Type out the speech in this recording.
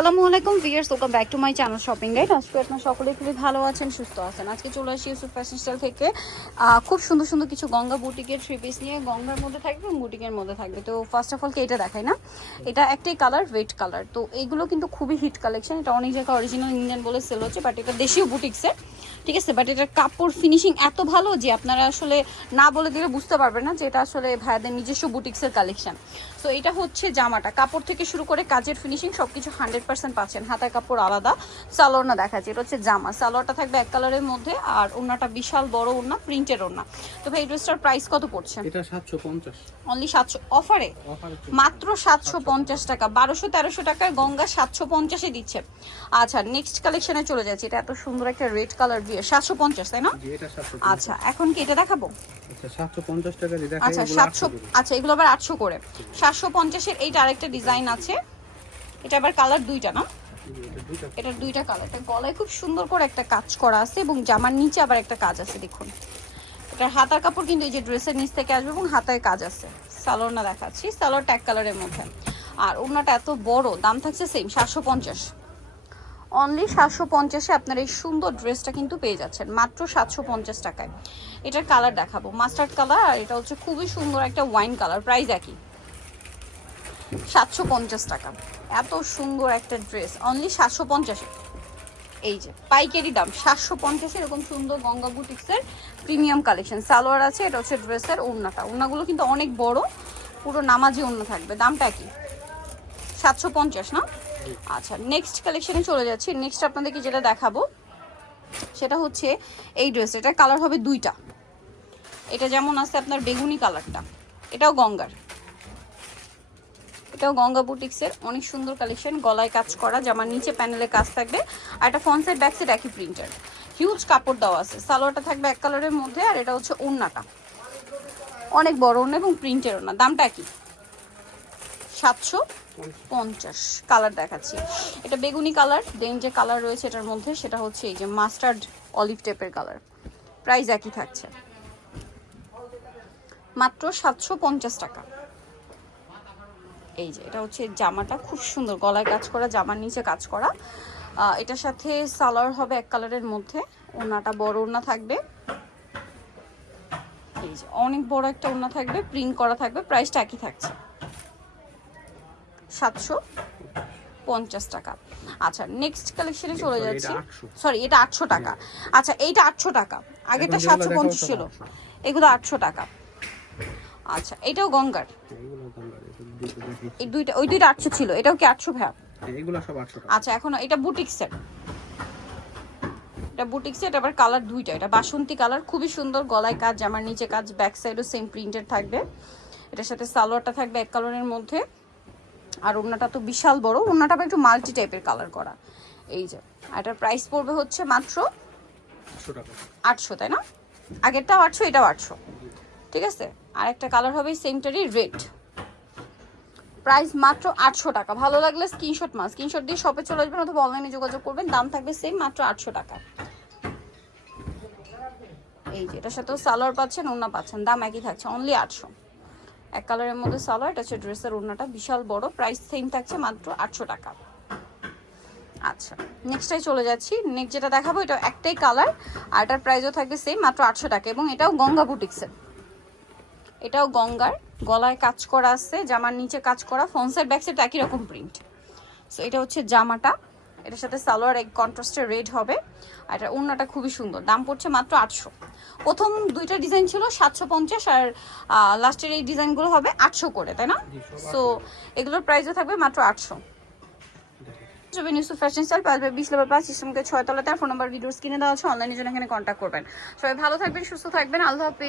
আসসালামু আলাইকুম viewers, welcome back to my channel shopping guide. আজকে আপনারা সকলেই খুবই ভালো আছেন, সুস্থ আছেন। আজকে চলে আসি ইউসুফ ফ্যাশন স্টাইল থেকে খুব সুন্দর সুন্দর কিছু গঙ্গা বুটিকের থ্রি পিস নিয়ে। গঙ্গার মধ্যে থাকবে, বুটিকের মধ্যে থাকবে। তো ফার্স্ট অফ অল এটা দেখাই না, এটা একটাই কালার, রেড কালার। তো এইগুলো কিন্তু খুবই হিট কালেকশন। এটা অনেক জায়গায় অরিজিনাল ইন্ডিয়ান বলে সেল হচ্ছে, বাট এটা দেশীয় বুটিক্সের, ঠিক আছে। বাট এটার কাপড় ফিনিশিং এত ভালো যে আপনারা আসলে না বলে দিলে বুঝতে পারবেন না যে এটা আসলে ভাইয়াদের নিজস্ব বুটিক্সের কালেকশন। তো এটা হচ্ছে জামাটা, কাপড় থেকে শুরু করে কাজের ফিনিশিং সবকিছু 100% পাচ্ছেন। হাতার কাপড় আলাদা, সালোয়ার না দেখাচ্ছে। এটা হচ্ছে জামা, সালোয়ারটা থাকবে এক কালারের মধ্যে, আর ওড়নাটা বিশাল বড় ওড়না, প্রিন্টের ওড়না। তো ভাই এই ড্রেসটার প্রাইস কত পড়ছে? এটা 750, অনলি 700 অফারে, মাত্র 750 টাকা। 1200-1300 টাকায় গঙ্গা 750 এ দিচ্ছে। আচ্ছা, নেক্সট কালেকশনে চলে যাচ্ছি। এটা এত সুন্দর একটা রেড কালার দিয়ে 750, তাই না? জি এটা 750। আচ্ছা, এখন কি এটা দেখাবো? আচ্ছা 750 টাকা দিয়ে দেখাই। আচ্ছা 700, আচ্ছা এগুলো আবার 800 করে। 750 এর এইটা আরেকটা ডিজাইন আছে। এটা আবার কালার দুইটা না? এটার দুইটা কালার। এটা গলায় খুব সুন্দর করে একটা কাজ করা আছে এবং জামার নিচে আবার একটা কাজ আছে, দেখুন। এটার হাতার কাপড় কিন্তু এই যে ড্রেসের নিচ থেকে আসবে এবং হাতায় কাজ আছে। সালোয়ার না দেখাচ্ছি, সালোয়ার ট্যাগ কালারের মধ্যে। আর ওড়নাটা এত বড়, দাম থাকছে সেম 750। অনলি 750-এ আপনার এই সুন্দর ড্রেসটা কিন্তু পেয়ে যাচ্ছেন মাত্র 750 টাকায়। এটার কালার দেখাবো, মাস্টার্ড কালার, আর এটা হচ্ছে খুবই সুন্দর একটা ওয়াইন কালার। প্রাইস একই, 750 টাকা। এত সুন্দর একটা ড্রেস অনলি 750-এ। এই যে পাইকারি দাম 750, এরকম সুন্দর গঙ্গা বুটিক্সের প্রিমিয়াম কালেকশন। সালোয়ার আছে, এটা হচ্ছে ড্রেসের ওড়নাটা। ওড়নাগুলো কিন্তু অনেক বড়, পুরো নামাজি ওড়না থাকবে। দামটা কি? 750 না? আচ্ছা, নেক্সট কালেকশনে চলে যাচ্ছি। নেক্সট আপনাদেরকে যেটা দেখাবো সেটা হচ্ছে এই ড্রেস। এটা কালার হবে দুইটা। এটা যেমন আছে আপনার বেগুনি কালারটা, এটাও গঙ্গার, এটাও গঙ্গা বুটিক্সের অনেক সুন্দর কালেকশন। গলায় কাজ করা, জামার নিচে প্যানেলে কাজ থাকবে, আর এটা ফ্রন্ট সাইড ব্যাক সাইড একই প্রিন্টার। হিউজ কাপড় দেওয়া আছে। সালোয়ারটা থাকবে এক কালারের মধ্যে, আর এটা হচ্ছে ওড়নাটা অনেক বড় ওড়না এবং প্রিন্টের ওড়না। দামটা কি? 750। কালার দেখাচ্ছি, এটা বেগুনি কালার, দেন যে কালার রয়েছে এটার মধ্যে সেটা হচ্ছে এই যে মাস্টার্ড অলিভ টেপের কালার। প্রাইস একই থাকছে, মাত্র 750 টাকা। এই যে এটা হচ্ছে জামাটা, খুব সুন্দর গলায় কাজ করা, জামার নিচে কাজ করা। এটার সাথে সালোয়ার হবে এক কালারের মধ্যে, ওড়নাটা বড় ওড়না থাকবে। এই যে অনেক বড় একটা ওড়না থাকবে, প্রিন্ট করা থাকবে। প্রাইসটা একই থাকছে, 750 টাকা। আচ্ছা, নেক্সট কালেকশনে চলে যাচ্ছি। সরি, এটা 800 টাকা। আচ্ছা, এইটা 800 টাকা, আগেটা 750 ছিল, এগুলো 800 টাকা। আচ্ছা, এটাও গঙ্গার, এই দুইটা, ওই দুইটা 800 ছিল, এটাও কি 800 ভাই? এগুলো সব 800 টাকা। আচ্ছা, এখন এটা বুটিক্সের, এটা বুটিক্সের। এটা আবার কালার দুইটা, এটা বাসন্তী কালার, খুবই সুন্দর। গলায় কাজ, জামার নিচে কাজ, ব্যাক সাইডও সেম প্রিন্টেড থাকবে। এটার সাথে সালোয়ারটা থাকবে এক কালারের মধ্যে, আর ওড়নাটা তো বিশাল বড়। ওড়নাটা আবার একটু মাল্টি টাইপের কালার করা। এই যে এটার প্রাইস পড়বে হচ্ছে মাত্র 800 টাকা। 800, তাই না? আগেরটাও 800, এটাও 800, ঠিক আছে। আর একটা কালার হবে সেমটারই রেড। প্রাইস মাত্র 800 টাকা। ভালো লাগলে স্ক্রিনশট দিয়ে শপে চলে আসবেন অথবা অনলাইনে যোগাযোগ করবেন। দাম থাকবে সেম, মাত্র 800 টাকা। এই যে এটার সাথেও সালোয়ার পাচ্ছেন, ওড়না পাচ্ছেন, দাম একই থাকছে, অনলি 800। এক কালারের মধ্যে সালোয়ার, এটা হচ্ছে ড্রেসের ওড়নাটা বিশাল বড়। প্রাইস সেম থাকছে, মাত্র 800 টাকা। আচ্ছা, নেক্সটটাই চলে যাচ্ছি। নেক্সট যেটা দেখাবো এটা একটাই কালার, আর এটার প্রাইসও থাকবে সেম, মাত্র 800 টাকা। এবং এটাও গঙ্গা বুটিক্সের, এটাও গঙ্গার। গলায় কাজ করা আছে, জামার নিচে কাজ করা, ফ্রন্ট সাইড ব্যাক সাইড একই রকম প্রিন্ট। সো এটা হচ্ছে জামাটা, এটার সাথে সালোয়ার এক কন্ট্রাস্টে রেড হবে, আর এটা ওড়নাটা খুবই সুন্দর। দাম পড়ছে মাত্র 800। প্রথম দুইটা ডিজাইন ছিল 750, আর লাস্টের এই ডিজাইনগুলো হবে 800 করে, তাই না? সো এগুলোর প্রাইসও থাকবে মাত্র 800। ইউসুফ ফ্যাশন স্টাইল 5/20 লেভেল 5 সিস্টেমকে 6 তলাতে। ফোন নাম্বার ভিডিওস কিনে দেওয়া আছে, অনলাইনে জন্য এখানে কন্ট্যাক্ট করবেন। সবাই ভালো থাকবেন, সুস্থ থাকবেন, আল্লাহ হাফেজ।